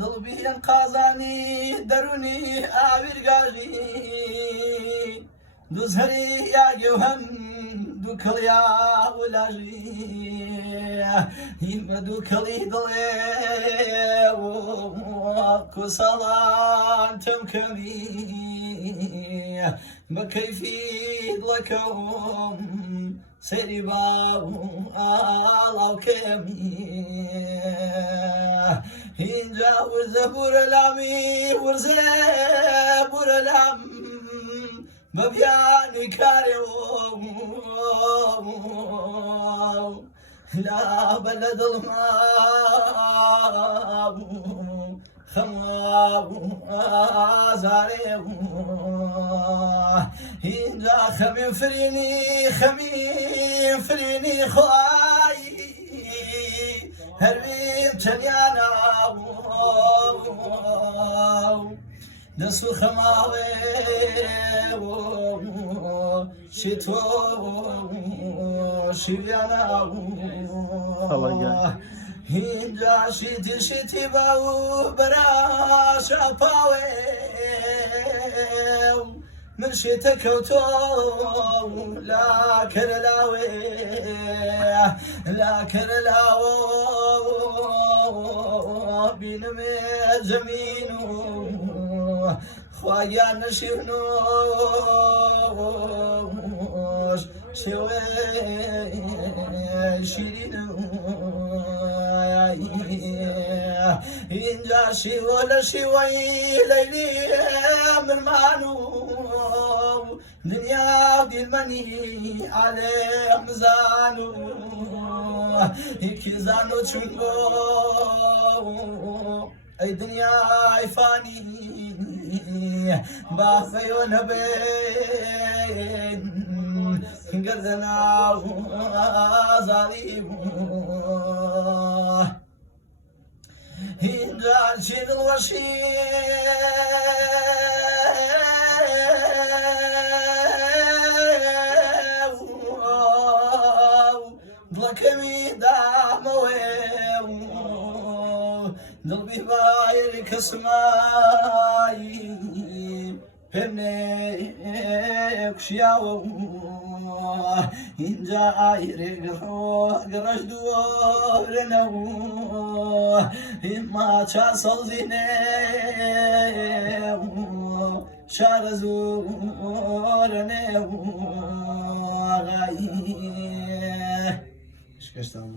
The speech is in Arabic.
دڵبیان قازانی دەرونی ئاویرگاژی دوزهری یاگێوهەن دوو کڵیا ولاژی هیمە دوو کڵی دڵێ کوساڵان تەمکەمی بە کەیفی دڵەکەم سەری باو ئاڵاوکەمی هینجا ورزە بورە لامی ورزە بورە لام بە بیانی کارێەوە لا بە لە دڵما خەموا ئازارێ هینجا خەمی فرینی خوای هەرویم چەندیانە دەست و خەماوێ شی تۆ شیویانە هینجا شیتی باو بەرا شاپاوێ من شێتە کەوتۆ لا کەرە لاوێ لا کەرە لاوە بینمێ زەمین و خواگیان نەشیونۆش شێوێ شیرینە اینجا شیوە لە شیوەی لەیلی مرمان و دنیا دیلمەنی عالێم زان و هیکی زان و چون بۆ ئەی دنیای فانی بافەیۆ نەبێن گەردە ناو ئازاڵی هینجا چی دڵوەشی دڵەکەمی دامەوێ دڵبی بایری کەسمایی پێم نێکشیاوە اینجا ئایرێ گەڕەش دووەرنەوە هیما چا سەڵزینێ شارە زۆرنێ شکستان